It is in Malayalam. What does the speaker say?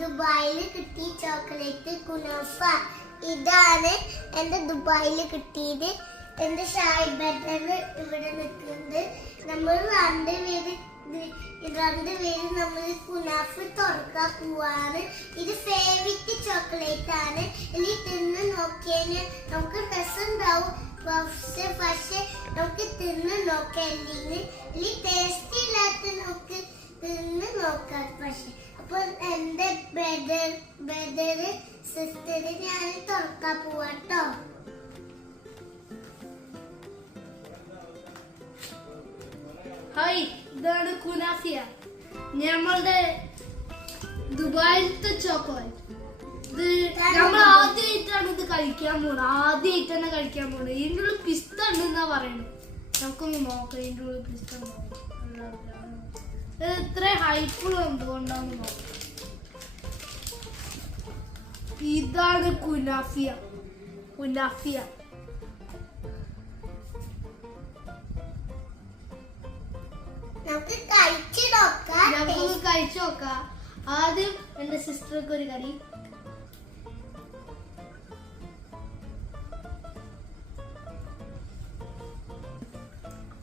ദുബായിൽ കിട്ടിയ ചോക്ലേറ്റ് കുനാഫ. ഇതാണ് എന്റെ ദുബായിൽ കിട്ടിയത്. എന്റെ ഷായ് ബട്ടർ ഇവിടെ നിൽക്കുന്നത്. നമ്മൾ രണ്ടുപേരും നമ്മൾ കുനാഫ തുറക്കാൻ പോവാണ്. ഇത് ഫേവറേറ്റ് ചോക്ലേറ്റ് ആണ്. ഇനി തിന്ന് നോക്കിയാൽ നമുക്ക് രസമുണ്ടാവും. പക്ഷെ നമുക്ക് തിന്ന് നോക്കാം. ഇനി ടേസ്റ്റ് ഇല്ലാത്ത നമുക്ക് തിന്ന് നോക്കാം. പക്ഷെ അപ്പൊ എന്റെ ബ്രദർ സിസ്റ്ററ് ഞാൻ തുറക്കാൻ പോവാട്ടോ. ഹായ്, ഇതാണ് കുനാഫിയ, നമ്മളുടെ ദുബായിലത്തെ ചോക്ലേറ്റ്. ഇത് നമ്മൾ ആദ്യമായിട്ടാണ് ഇത് കഴിക്കാൻ പോണത്. ആദ്യമായിട്ടാണ് കഴിക്കാൻ പോണത്. ഇതിൻ്റെ ഉള്ളിൽ പിസ്ത ഉണ്ടെന്നാ പറയുന്നത്. നമുക്കൊന്ന് നോക്കാം ഇതിൻ്റെ ഉള്ളിൽ പിസ്ത ഉണ്ടോ. ഇത് ഇത്ര ഹൈപ്പുള്ള എന്തുകൊണ്ടാന്ന് നോക്കാം. ഇതാണ് കുനാഫിയ. നമുക്ക് കഴിച്ചു നോക്കാം. കഴിച്ചു നോക്കാം. ആദ്യം എന്റെ സിസ്റ്റർക്ക് ഒരു കടി.